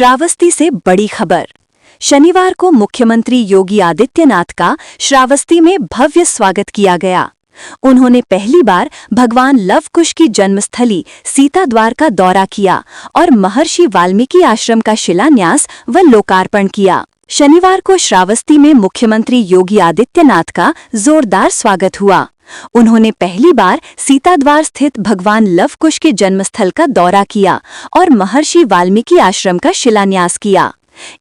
श्रावस्ती से बड़ी खबर। शनिवार को मुख्यमंत्री योगी आदित्यनाथ का श्रावस्ती में भव्य स्वागत किया गया। उन्होंने पहली बार भगवान लव कुश की जन्मस्थली सीताद्वार का दौरा किया और महर्षि वाल्मीकि आश्रम का शिलान्यास व लोकार्पण किया। शनिवार को श्रावस्ती में मुख्यमंत्री योगी आदित्यनाथ का जोरदार स्वागत हुआ। उन्होंने पहली बार सीताद्वार स्थित भगवान लव कुश के जन्मस्थल का दौरा किया और महर्षि वाल्मीकि आश्रम का शिलान्यास किया।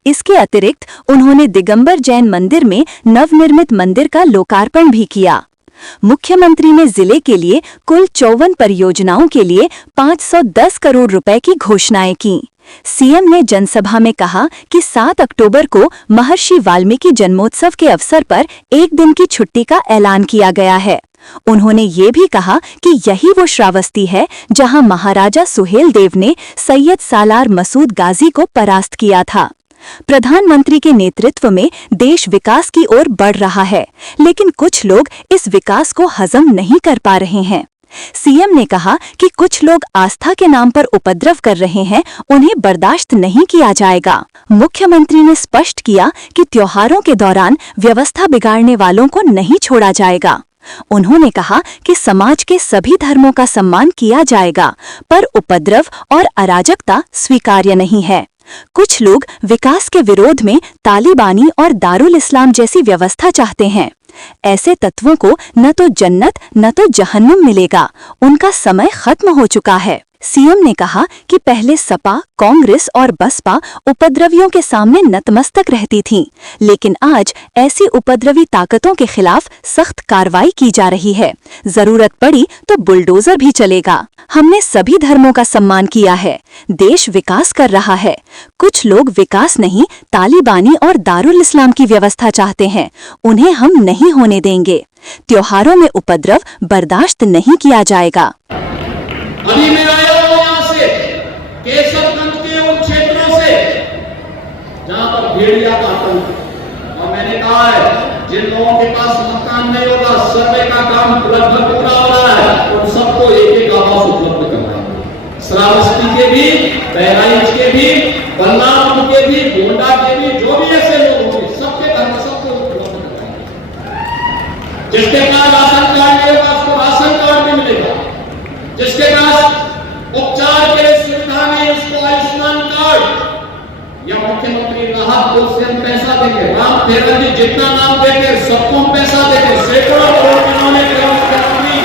इसके अतिरिक्त उन्होंने दिगंबर जैन मंदिर में नवनिर्मित मंदिर का लोकार्पण भी किया। मुख्यमंत्री ने जिले के लिए कुल 54 परियोजनाओं के लिए 510 करोड़ रुपए की घोषणाएं की। सीएम ने जनसभा में कहा कि 7 अक्टूबर को महर्षि वाल्मीकि जन्मोत्सव के अवसर पर एक दिन की छुट्टी का ऐलान किया गया है। उन्होंने ये भी कहा कि यही वो श्रावस्ती है जहां महाराजा सुहेलदेव ने सैयद सालार मसूद गाजी को परास्त किया था। प्रधानमंत्री के नेतृत्व में देश विकास की ओर बढ़ रहा है, लेकिन कुछ लोग इस विकास को हजम नहीं कर पा रहे हैं। सीएम ने कहा कि कुछ लोग आस्था के नाम पर उपद्रव कर रहे हैं, उन्हें बर्दाश्त नहीं किया जाएगा। मुख्यमंत्री ने स्पष्ट किया कि त्योहारों के दौरान व्यवस्था बिगाड़ने वालों को नहीं छोड़ा जाएगा। उन्होंने कहा कि समाज के सभी धर्मों का सम्मान किया जाएगा, पर उपद्रव और अराजकता स्वीकार्य नहीं है। कुछ लोग विकास के विरोध में तालिबानी और दारुल इस्लाम जैसी व्यवस्था चाहते हैं। ऐसे तत्वों को न तो जन्नत न तो जहन्नुम मिलेगा, उनका समय खत्म हो चुका है। सीएम ने कहा कि पहले सपा, कांग्रेस और बसपा उपद्रवियों के सामने नतमस्तक रहती थीं, लेकिन आज ऐसी उपद्रवी ताकतों के खिलाफ सख्त कार्रवाई की जा रही है। जरूरत पड़ी तो बुलडोजर भी चलेगा। हमने सभी धर्मों का सम्मान किया है। देश विकास कर रहा है। कुछ लोग विकास नहीं, तालिबानी और दारुल इस्लाम की व्यवस्था चाहते हैं, उन्हें हम नहीं होने देंगे। त्योहारों में उपद्रव बर्दाश्त नहीं किया जाएगा। अभी मैं आया हूं यहां से केसरगंज के उन क्षेत्रों से जहां पर भेड़िया का आतंक, और मैंने कहा है जिन लोगों के पास मकान नहीं होगा, सर्वे का काम लगभग पूरा हो रहा है, उन सबको एक आवास उपलब्ध करना है। श्रावस्ती के भी, बहराइच के भी, बलरामपुर के भी, गोंडा के भी, जो भी ऐसे लोग होंगे सबके घर में सबको उपलब्ध करवाएंगे। जिसके पास राशन कार्ड मिलेगा उसको राशन कार्ड भी मिलेगा, जिसके पास उपचार के लिए सुविधा नहीं उसको आयुष्मान कार्ड या मुख्यमंत्री राहत कोष से हम पैसा देंगे। राम तेरा जी जितना नाम देंगे सबको हम पैसा देंगे। सैकड़ों करोड़ इन्होंने मुख्यमंत्री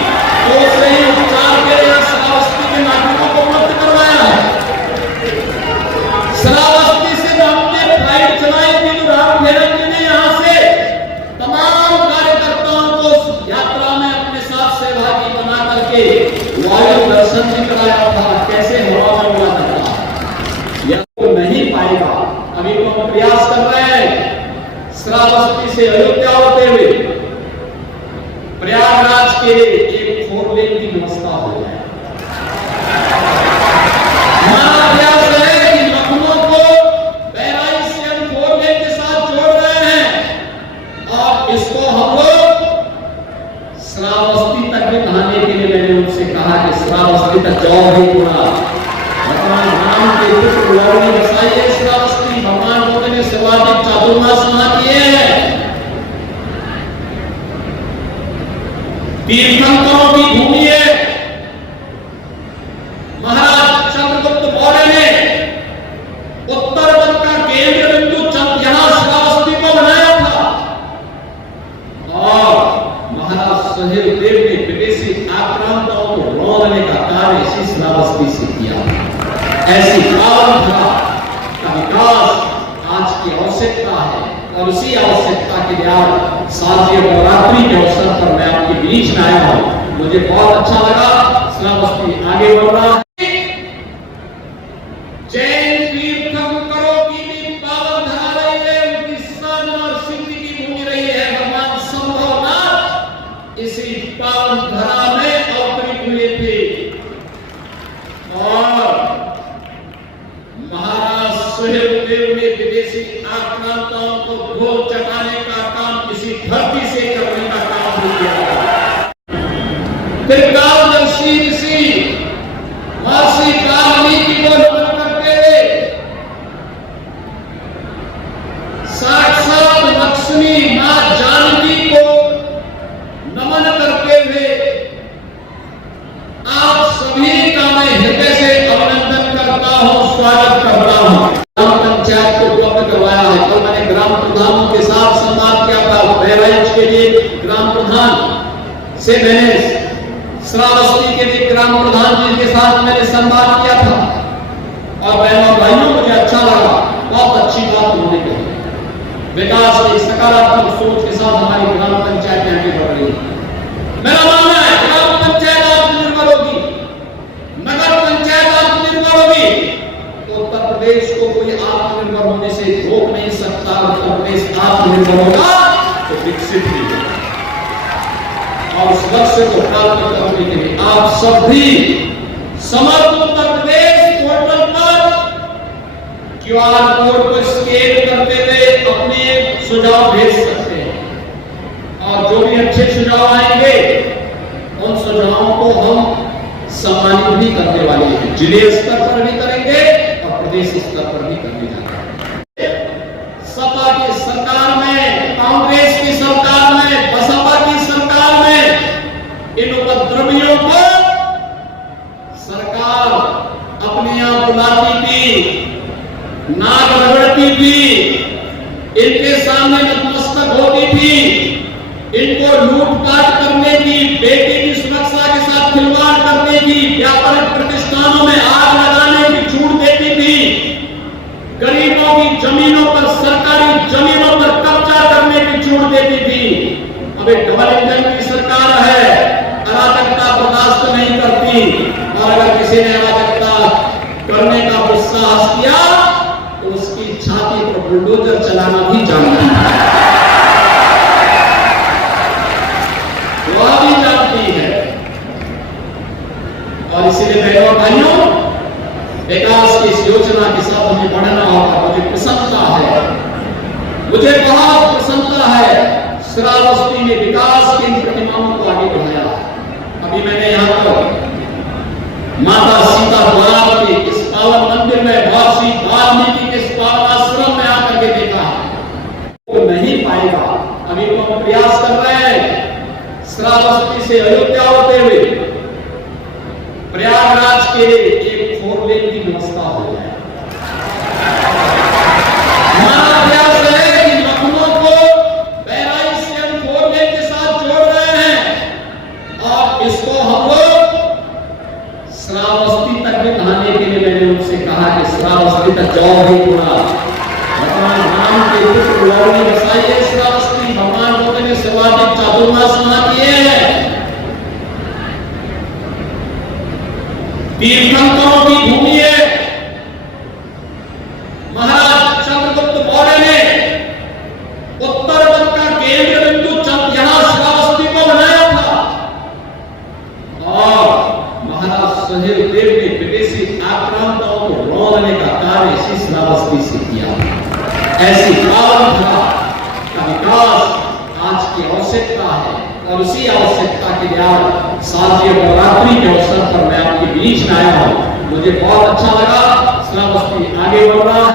कोष से ही उपचार के लिए श्रावस्ती के नागरिकों को उपलब्ध करवाया है। श्रावस्ती से हमने फ्लाइट चलाई थी, राम तेरा जी ने यहाँ से तमाम कार्यकर्ताओं को यात्रा में अपने साथ सहभागी बना करके वायु दर्शन भी कराया था, कैसे हवा में उड़ा था। यह तो नहीं पाएगा। अभी तो हम प्रयास कर रहे हैं श्रावस्ती से अयोध्या होते हुए प्रयागराज के एक 4 लेन की व्यवस्था हो जाए। हमारा प्रयास है कि लखनऊ को बहराइच से हम 4 लेन के साथ जोड़ रहे हैं और इसको हम लोग श्रावस्ती तक भी बढ़ाने के लिए मैंने उनसे कहा कि श्रावस्ती तक जाओ ही पूरा भगवान राम के पुत्र लवणी बसाइए श्रावस्ती। भगवान बुद्ध ने सर्वाधिक चातुर्मास वहां किए हैं। तीर्थंकरों की भूमि है। महाराज चंद्रगुप्त मौर्य ने उत्तर बंग का केंद्र बिंदु यहां श्रावस्ती को बनाया था और महाराज सुहेलदेव ने विदेशी आक्रांताओं को रोकने का कार्य इसी श्रावस्ती से किया। ऐसी पावन धरा का विकास आज की आवश्यकता है और उसी आवश्यकता के लिए आज शारदीय नवरात्रि के अवसर पर मैं आपके बीच में आया हूं। मुझे बहुत अच्छा लगा। श्रावस्ती आगे बढ़ रहा है। जैन तीर्थंकरों की भी पावन धरा रही है, उनकी सन और सिद्धि की भूमि रही है। भगवान संभवनाथ इसी पावन धरा में अवतरित हुए थे और महाराज सुहेलदेव ने विदेशी आक्रांताओं को ढोल चटाने का काम इसी धरती से करने का काम भी किया। फिर कालदर्शी ऋषि महर्षि वाल्मीकि को नमन करते हुए हूं। ग्राम पंचायत को उपलब्ध करवाया है। कल मैंने ग्राम प्रधानों के साथ संवाद किया था। बहराइच के लिए ग्राम प्रधान से मैंने, श्रावस्ती के लिए ग्राम प्रधान जी के साथ मैंने संवाद किया था और बहनों भाइयों मुझे अच्छा लगा। बहुत अच्छी बात उन्होंने कही। विकास की सकारात्मक सोच के साथ हमारी ग्राम पंचायत आगे बढ़ रही है। मेरा मानना है ग्राम पंचायत आत्मनिर्भर होगी, नगर पंचायत आत्मनिर्भर होगी तो उत्तर प्रदेश को कोई आत्मनिर्भर होने से रोक नहीं सकता। उत्तर प्रदेश आत्मनिर्भर होगा तो विकसित भी होगा। और उस लक्ष्य को प्राप्त करने के लिए आप सब भी समर्थ उत्तर प्रदेश पोर्टल पर QR कोड को स्कैन करते हुए अपने सुझाव भेज सकते हैं और जो भी अच्छे सुझाव आएंगे उन सुझावों को हम सम्मानित भी करने वाले हैं। जिले स्तर पर भी करेंगे और प्रदेश स्तर पर भी करने जा रहे हैं। सपा की सरकार में, कांग्रेस की सरकार में, बसपा की सरकार में इन उपद्रवियों को सरकार अपने यहां बुलाती थी, नाक रगड़ती थी, इनके सामने नतमस्तक होती थी, इनको लूटपाट करने की, बेटी की सुरक्षा के साथ खिलवाड़ करने की, व्यापारिक प्रतिष्ठानों में आग लगाने की छूट देती थी, गरीबों की जमीनों पर, सरकारी जमीनों पर कब्जा करने की छूट देती थी। अब एक डबल इंजन की सरकार है, अराजकता बर्दाश्त नहीं करती और अगर किसी ने अराजकता करने का दुस्साहस किया तो उसकी छाती पर बुलडोजर चलाना भी जानती है, वह भी जानती है। और इसीलिए बहनों भाइयों, विकास की इस योजना के साथ हमें बढ़ना होगा। मुझे प्रसन्नता है, मुझे बहुत प्रसन्नता है श्रावस्ती में विकास की इन प्रतिमाओं को आगे बढ़ाया। अभी मैंने यहाँ पर माता सीता द्वार के इस पावन मंदिर में महर्षि वाल्मीकि के इस पावन आश्रम में आकर के देखा वो नहीं पाएगा। अभी तो हम प्रयास कर रहे हैं श्रावस्ती से अयोध्या होते हुए प्रयागराज के लिए एक 4 लेन की व्यवस्था हो जाए। हमारा प्रयास है कि लखनऊ को बहराइच से हम 4 लेन के साथ जोड़ रहे हैं और इसको हम लोग श्रावस्ती तक भी लाने के लिए मैंने उनसे कहा कि श्रावस्ती तक जाओ ही पूरा भगवान राम के पुत्र लौड़ी बसाइए श्रावस्ती। भगवान बुद्ध ने सर्वाधिक चातुर्मास वहां किए हैं। तीर्थंकरों की भूमि है। महाराज चंद्रगुप्त मौर्य ने उत्तर भारत का केंद्र बिंदु यहां श्रावस्ती को बनाया था और महाराज सहेलदेव ने विदेशी आक्रांताओं को रोकने का कार्य इसी श्रावस्ती से किया। ऐसी पावन धरा का विकास आज की आवश्यकता है और उसी आवश्यकता के लिए आज शारदीय नवरात्रि के अवसर पर मैं आपके बीच में आया हूं। मुझे बहुत अच्छा लगा। श्रावस्ती आगे बढ़ रहा है।